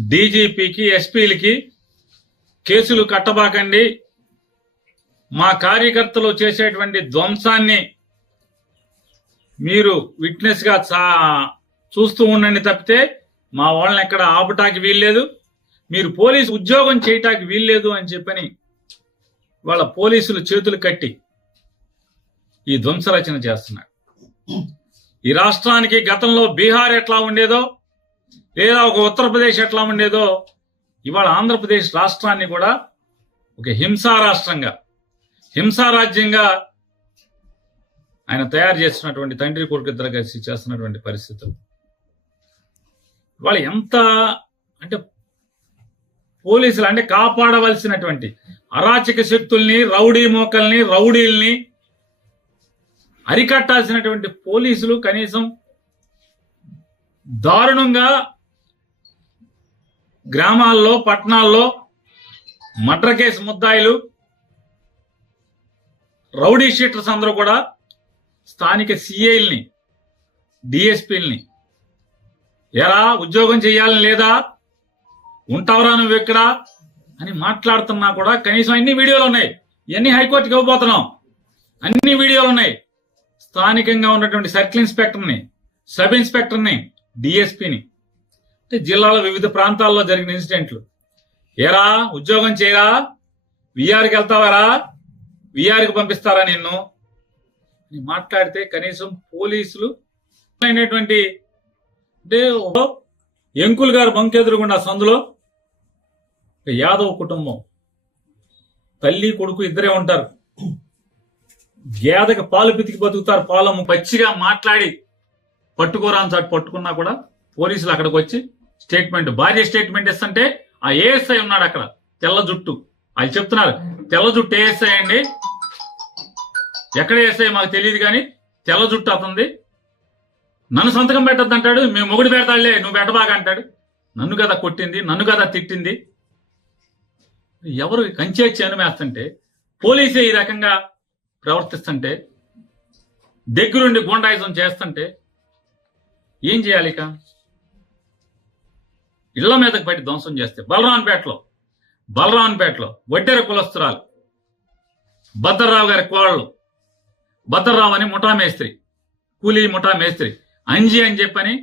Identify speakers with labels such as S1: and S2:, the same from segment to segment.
S1: డీజీపీకి ఎస్పీలకి కేసులు కట్టబాకండి. మా కార్యకర్తలు చేసేటువంటి ధ్వంసాన్ని మీరు విట్నెస్గా చా- చూస్తూ ఉండండి తప్పితే మా వాళ్ళని ఎక్కడ ఆపటానికి వీల్లేదు. మీరు పోలీసు ఉద్యోగం చేయటానికి వీల్లేదు అని చెప్పని వాళ్ళ పోలీసులు చేతులు కట్టి ఈ ధ్వంస రచన చేస్తున్నారు. ఈ రాష్ట్రానికి గతంలో బీహార్ ఎట్లా ఉండేదో లేదా ఒక ఉత్తరప్రదేశ్ ఎట్లా ఉండేదో ఇవాళ ఆంధ్రప్రదేశ్ రాష్ట్రాన్ని కూడా ఒక హింసా రాష్ట్రంగా హింసా రాజ్యంగా ఆయన తయారు చేస్తున్నటువంటి తండ్రి కొడుకు ఇద్దరు కలిసి చేస్తున్నటువంటి పరిస్థితులు. వాళ్ళు ఎంత అంటే పోలీసులు అంటే కాపాడవలసినటువంటి అరాచక శక్తుల్ని రౌడీ మోకల్ని రౌడీల్ని అరికట్టాల్సినటువంటి పోలీసులు కనీసం దారుణంగా గ్రామాల్లో పట్టణాల్లో మర్డర్ కేసు ముద్దాయిలు రౌడీ షీటర్స్ అందరూ కూడా స్థానిక సిఐల్ని డిఎస్పీల్ని ఎలా ఉద్యోగం చేయాలని లేదా ఉంటావరా నువ్వు ఎక్కడ అని మాట్లాడుతున్నా కూడా కనీసం అన్ని వీడియోలు ఉన్నాయి. ఇవన్నీ హైకోర్టుకి ఇవ్వబోతున్నాం. అన్ని వీడియోలు ఉన్నాయి. స్థానికంగా ఉన్నటువంటి సర్కిల్ ఇన్స్పెక్టర్ని సబ్ ఇన్స్పెక్టర్ని డిఎస్పీని. జిల్లాలో వివిధ ప్రాంతాల్లో జరిగిన ఇన్సిడెంట్లు. ఏరా? ఉద్యోగం చేయరా? విఆర్కి వెళ్తావారా? విఆర్కి పంపిస్తారా నిన్ను? మాట్లాడితే కనీసం పోలీసులు అయినటువంటి అంటే ఓ ఎంకుల్ గారు బంకెదురుగుండా సందులో. యాదవ్ కుటుంబం. తల్లి కొడుకు ఇద్దరే ఉంటారు. గేదకి పాలు పితికి బతుకుతారు పాలము పచ్చిగా మాట్లాడి పట్టుకోరాని చాటు పట్టుకున్నా కూడా పోలీసులు అక్కడికి వచ్చి స్టేట్మెంట్ భార్య స్టేట్మెంట్ ఇస్తుంటే ఆ ఏఎస్ఐ ఉన్నాడు అక్కడ తెల్ల జుట్టు. అది చెప్తున్నారు తెల్ల జుట్టు ఏఎస్ఐ అండి. ఎక్కడ ఏఎస్ఐ మాకు తెలియదు కానీ తెల్ల జుట్టు అతంది నన్ను సంతకం పెట్టద్దు అంటాడు మేము మొగుడు పెడతాడులే నువ్వు పెట్టబాగా అంటాడు. నన్ను కదా కొట్టింది నన్ను కదా తిట్టింది. ఎవరు కంచే చేనుమేస్తుంటే పోలీసే ఈ రకంగా ప్రవర్తిస్తుంటే దగ్గరుండి గోండాయిజం చేస్తుంటే ఏం చేయాలి ఇక? ఇళ్ళ మీదకి పట్టి ధ్వంసం చేస్తే బలరాన్పేటలో బలరాన్పేటలో వడ్డెర కులస్తురాలు భద్రరావు గారి కోళ్ళు భద్రరావు అని ముఠా మేస్త్రి కూలీ ముఠా మేస్త్రి అంజి అని చెప్పని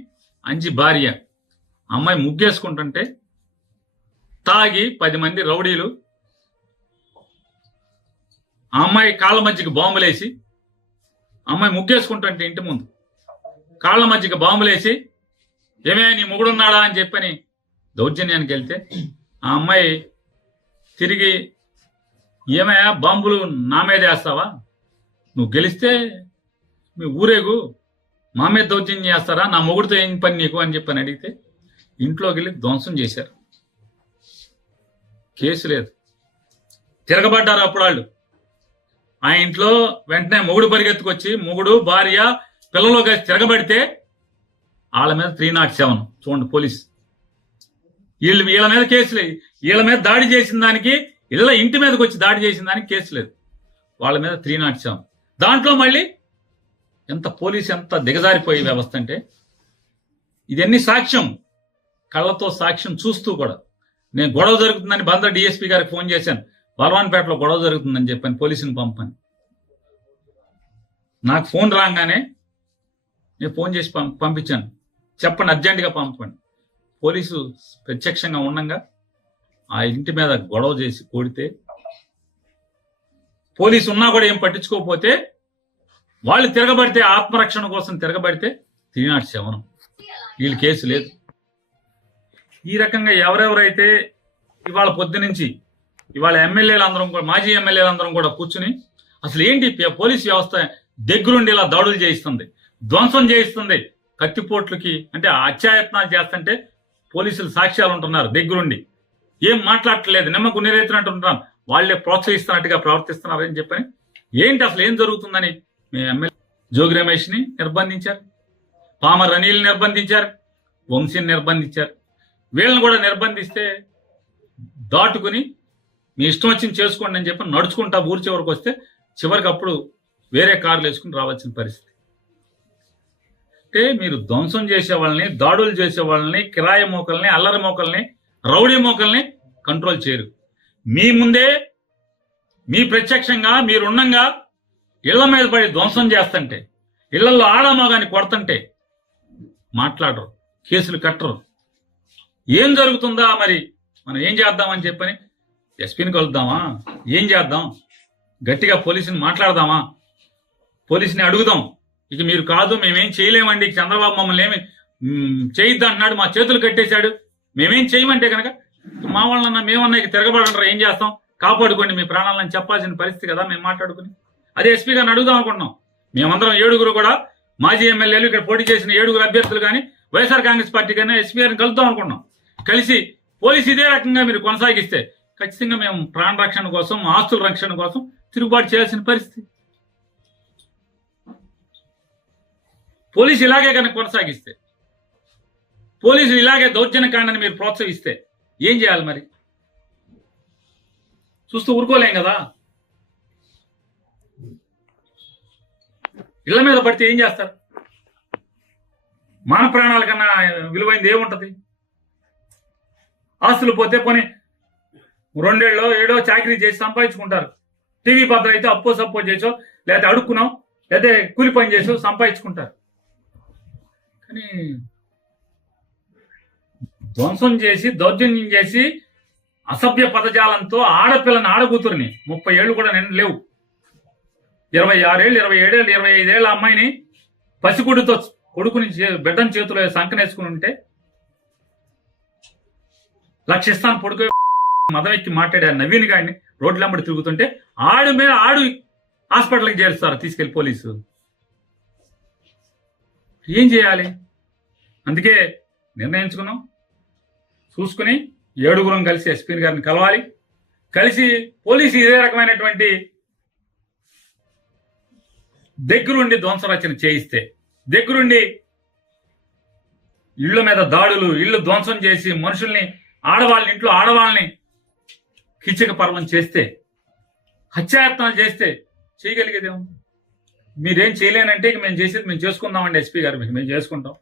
S1: అంజి భార్య. అమ్మాయి ముగ్గేసుకుంటుంటే తాగి పది మంది రౌడీలు ఆ అమ్మాయి కాళ్ళ మధ్యకి బాంబులేసి అమ్మాయి ముగ్గేసుకుంటుంటే ఇంటి ముందు కాళ్ళ మధ్యకి బాంబులేసి ఏమే నీ మొగుడున్నాడా? అని చెప్పని దౌర్జన్యానికి వెళ్తే ఆ అమ్మాయి తిరిగి ఏమయ్యా బాంబులు నా మీద వేస్తావా? నువ్వు గెలిస్తే మీ ఊరేగు మా మీద దౌర్జన్యం చేస్తారా? నా మొగుడితో ఏం పని నీకు? అని చెప్పని అడిగితే ఇంట్లోకి వెళ్ళి ధ్వంసం చేశారు. కేసు లేదు. తిరగబడ్డారు అప్పుడు వాళ్ళు. ఆ ఇంట్లో వెంటనే మొగుడు పరిగెత్తుకొచ్చి మొగుడు భార్య పిల్లలు కలిసి తిరగబడితే వాళ్ళ మీద త్రీ నాట్ సెవెన్ చూడండి పోలీస్. వీళ్ళు వీళ్ళ మీద కేసు లేదు. వీళ్ళ మీద దాడి చేసిన దానికి ఇళ్ళ ఇంటి మీదకి వచ్చి దాడి చేసిన దానికి కేసు లేదు. వాళ్ళ మీద త్రీ నాట్ సెవెన్ దాంట్లో మళ్ళీ ఎంత పోలీస్ ఎంత దిగజారిపోయే వ్యవస్థ అంటే ఇదన్నీ సాక్ష్యం? కళ్ళతో సాక్ష్యం చూస్తూ కూడా. నేను గొడవ జరుగుతుందని బంద డిఎస్పీ గారికి ఫోన్ చేశాను. బలవాన్పేటలో గొడవ జరుగుతుందని చెప్పాను పోలీసుని పంపని. నాకు ఫోన్ రాగానే నేను ఫోన్ చేసి పంపించాను. చెప్పండి అర్జెంటుగా పంపండి. పోలీసు ప్రత్యక్షంగా ఉండగా ఆ ఇంటి మీద గొడవ చేసి కొడితే పోలీసు ఉన్నా కూడా ఏం పట్టించుకోకపోతే వాళ్ళు తిరగబడితే ఆత్మరక్షణ కోసం తిరగబడితే త్రీ నాట్ సెవెన్ వీళ్ళు కేసు లేదు. ఈ రకంగా ఎవరెవరైతే ఇవాళ పొద్దు నుంచి ఇవాళ ఎమ్మెల్యేలు అందరం కూడా మాజీ ఎమ్మెల్యేలు అందరం కూడా కూర్చుని అసలు ఏంటి పోలీస్ వ్యవస్థ దగ్గరుండి ఇలా దాడులు చేయిస్తుంది ధ్వంసం చేయిస్తుంది కత్తిపోట్లకి అంటే అత్యాయత్నాలు చేస్తుంటే పోలీసులు సాక్ష్యాలు ఉంటున్నారు దగ్గరుండి. ఏం మాట్లాడట్లేదు నిమ్మకు నీరెత్తినట్టు ఉంటున్నాం వాళ్ళే ప్రోత్సహిస్తున్నట్టుగా ప్రవర్తిస్తున్నారని చెప్పని. ఏంటి అసలు ఏం జరుగుతుందని? మీ ఎమ్మెల్యే జోగి రమేష్ని నిర్బంధించారు. పామర్ అనిల్ నిర్బంధించారు. వంశీని నిర్బంధించారు. వీళ్ళని కూడా నిర్బంధిస్తే దాటుకుని మీ ఇష్టం వచ్చింది చేసుకోండి అని చెప్పి నడుచుకుంటా ఊరి చివరికి వస్తే చివరికి అప్పుడు వేరే కార్లు వేసుకుని రావాల్సిన పరిస్థితి. అంటే మీరు ధ్వంసం చేసే వాళ్ళని దాడులు చేసే వాళ్ళని కిరాయి మోకల్ని అల్లరి మోకల్ని రౌడీ మోకల్ని కంట్రోల్ చేయరు. మీ ముందే మీ ప్రత్యక్షంగా మీరున్నంగా ఇళ్ళ మీద పడి ధ్వంసం చేస్తుంటే ఇళ్ళలో ఆడమగాని కొడుతుంటే మాట్లాడరు కేసులు కట్టరు. ఏం జరుగుతుందా మరి? మనం ఏం చేద్దామని చెప్పని ఎస్పీని కలుద్దామా? ఏం చేద్దాం? గట్టిగా పోలీసుని మాట్లాడదామా? పోలీసుని అడుగుదాం. ఇక మీరు కాదు మేమేం చేయలేమండి. చంద్రబాబు మమ్మల్ని ఏమి చేయొద్దు అంటున్నాడు మా చేతులు కట్టేశాడు. మేమేం చేయమంటే కనుక మా వాళ్ళన్నా మేమన్నా ఇక తిరగబడంటారా ఏం చేస్తాం? కాపాడుకోండి మీ ప్రాణాలను చెప్పాల్సిన పరిస్థితి కదా మేము మాట్లాడుకుని. అదే ఎస్పీ గారిని అడుగుదాం అనుకుంటున్నాం. మేమందరం ఏడుగురు కూడా మాజీ ఎమ్మెల్యేలు ఇక్కడ పోటీ చేసిన ఏడుగురు అభ్యర్థులు కానీ వైఎస్ఆర్ కాంగ్రెస్ పార్టీ కానీ ఎస్పీ గారిని కలుద్దాం అనుకున్నాం కలిసి పోలీసు ఇదే రకంగా మీరు కొనసాగిస్తే ఖచ్చితంగా మేము ప్రాణ రక్షణ కోసం ఆస్తుల రక్షణ కోసం తిరుగుబాటు చేయాల్సిన పరిస్థితి. పోలీసు ఇలాగే కనుక కొనసాగిస్తే పోలీసులు ఇలాగే దౌర్జన్యకాండని మీరు ప్రోత్సహిస్తే ఏం చేయాలి మరి? చూస్తూ ఊరుకోలేం కదా? ఇళ్ళ మీద పడితే ఏం చేస్తారు? మన ప్రాణాల కన్నా విలువైంది ఏముంటది? ఆస్తులు పోతే పోనీ రెండేళ్ళో ఏడో చాకరీ చేసి సంపాదించుకుంటారు. టీవీ పాత్ర అయితే అప్పో సప్పో చేసో లేకపోతే అడుక్కున్నాం లేకపోతే కూలి పని చేసో సంపాదించుకుంటారు. అని ధ్వంసం చేసి దౌర్జన్యం చేసి అసభ్య పదజాలంతో ఆడపిల్లని ఆడకూతురిని ముప్పై ఏళ్ళు కూడా నేను లేవు. ఇరవై ఆరేళ్ళు ఇరవై ఏడేళ్ళు ఇరవై ఐదేళ్ళ అమ్మాయిని పసిగుడితో కొడుకుని చే- చేతిలో సంకనేసుకుని ఉంటే లక్షిస్తాను పొడుకు మదవెక్కి ఎక్కి మాట్లాడారు నవీన్ గారిని రోడ్లమ్మడి తిరుగుతుంటే ఆడు మీద ఆడు హాస్పిటల్కి చేరుస్తారు తీసుకెళ్ళి పోలీసు. ఏం చేయాలి? అందుకే నిర్ణయించుకున్నాం. చూసుకుని ఏడుగురం కలిసి ఎస్పీ గారిని కలవాలి. కలిసి పోలీసు ఇదే రకమైనటువంటి దగ్గరుండి ధ్వంసరచన చేయిస్తే దగ్గరుండి ఇళ్ళ మీద దాడులు ఇళ్ళు ధ్వంసం చేసి మనుషుల్ని ఆడవాళ్ళని ఇంట్లో ఆడవాళ్ళని కిచక పర్వం చేస్తే హత్యాయత్నాలు చేస్తే చేయగలిగేదేమో మీరేం చేయలేనంటే ఇక మేము చేసేది మేము చేసుకుందామండి ఎస్పీ గారు మీకు మేము చేసుకుంటాం.